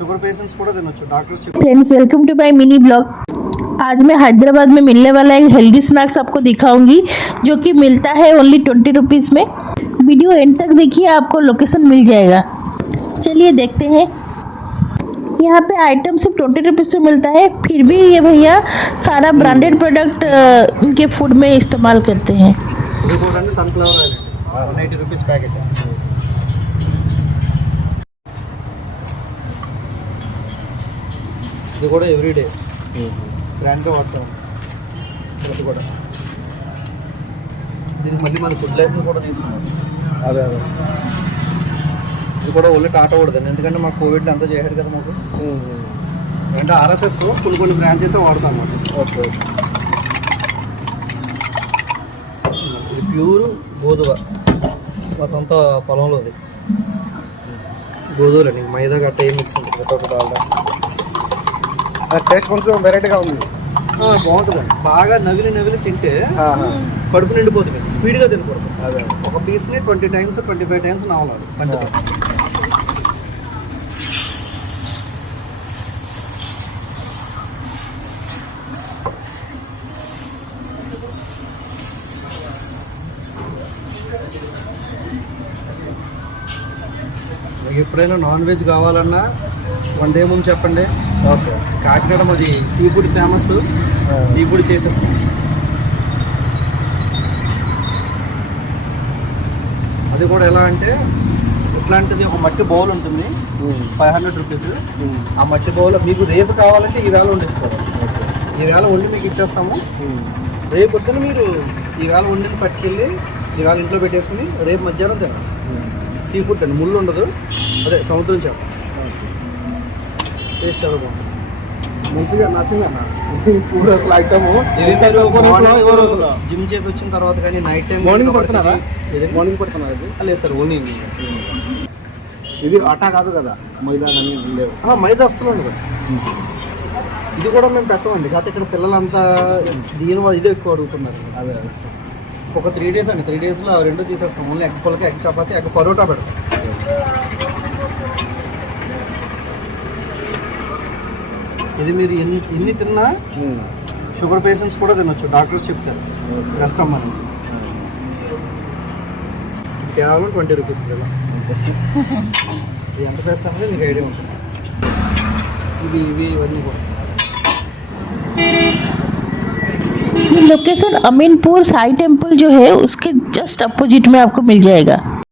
Sugar patients కూడా తినొచ్చు doctors చెప్పారు. Friends welcome to my mini blog. आज मैं हैदराबाद में मिलने वाला एक हेल्दी स्नैक्स आपको दिखाऊंगी जो कि मिलता है ओनली 20 रुपीज़ में। वीडियो एंड तक देखिए, आपको लोकेशन मिल जाएगा। चलिए देखते हैं। यहाँ पे आइटम सिर्फ 20 रुपीज़ में मिलता है, फिर भी ये भैया सारा ब्रांडेड प्रोडक्ट इनके फूड में इस्तेमाल करते हैं। ఇది కూడా అండి సన్ఫ్లవర్ ఆయిల్ 180 రూపీస్ ప్యాకెట్. ఇది కూడా ఎవ్రీడే బ్రాండ్గా వాడతాం. ఇది కూడా దీనికి మళ్ళీ మన ఫుడ్ లైసెన్స్ కూడా తీసుకున్నాం. అదే అదే ఇది కూడా ఓన్లీ టాటా కూడదండి, ఎందుకంటే మాకు కోవిడ్లో అంతా చేయడు కదా మాకు. అంటే ఆర్ఎస్ఎస్ కొన్ని బ్రాంచెస్ వాడతాం అన్నమాట. ఓకే. ఇది ప్యూర్ గోధుమ, మా సొంత పొలంలోది గోధుమలండి. మైదా గట్ట ఏం మిక్స్ ఉంటుంది ప్రతి ఒక్క దాల్దా. టేస్ట్ కొంచెం వెరైటీగా ఉంది. బాగుంటుందండి. బాగా నవిలి తింటే కడుపు నిండిపోతుంది. స్పీడ్గా తినకూడదు. అదే ఒక పీస్ని 20 టైమ్స్ 25 టైమ్స్ నవలాలి పండుగ. మీకు ఎప్పుడైనా నాన్ వెజ్ కావాలన్నా 1 డే ముందు చెప్పండి. ఓకే. కాకినాడ మాది sea food famous, sea food చేసేస్తాం. అది కూడా ఎలా అంటే ఇట్లాంటిది ఒక మట్టి బౌల్ ఉంటుంది 500 రూపీస్. ఆ మట్టి బౌల్ మీకు రేపు కావాలంటే ఈవేళ వండించుకోవాలి. ఈవేళ వండి మీకు ఇచ్చేస్తాము. రేపు పొద్దున మీరు ఈవేళ వండిని పట్టుకెళ్ళి ఈవేళ ఇంట్లో పెట్టేసుకుని రేపు మధ్యాహ్నం తినాలి. సీ ఫుడ్ అండి, ముళ్ళు ఉండదు. అదే సముద్రం చేప. టేస్ట్ చాలా బాగుంటుంది. మంచిగా నచ్చిందన్న. అసలు ఐటమ్ జిమ్ చేసి వచ్చిన తర్వాత కానీ నైట్ టైం మార్నింగ్ పడుతున్నారా? మార్నింగ్ పడుతున్నారు. లేదు సార్, ఓన్లీ ఇది ఆటా కాదు కదా, మైదా కానీ లేవు. మైదా అస్సలు ఉండదు. ఇది కూడా మేము పెట్టమండి, కాకపోతే ఇక్కడ పిల్లలంతా దీని వల్ల ఇదే ఎక్కువ అడుగుతున్నారు. అదే ఒక 3 days అండి, 3 daysలో 2 తీసేస్తాం. ఓన్లీ ఎగ్ పులక, ఎగ్ చపాతి, ఎగ్ పరోటా పెడతాం. ఇది మీరు ఎన్ని తిన్నా షుగర్ పేషెంట్స్ కూడా తినొచ్చు డాక్టర్స్ చెప్తారు. కష్టం అనేసి. కేవలం 20 రూపీస్ పిల్ల. ఇది ఎంత బెస్ట్ అనేది మీకు ఐడియా ఉంటుంది. ఇవన్నీ కూడా. ये लोकेशन अमीनपुर साई टेम्पल जो है उसके जस्ट अपोजिट में आपको मिल जाएगा।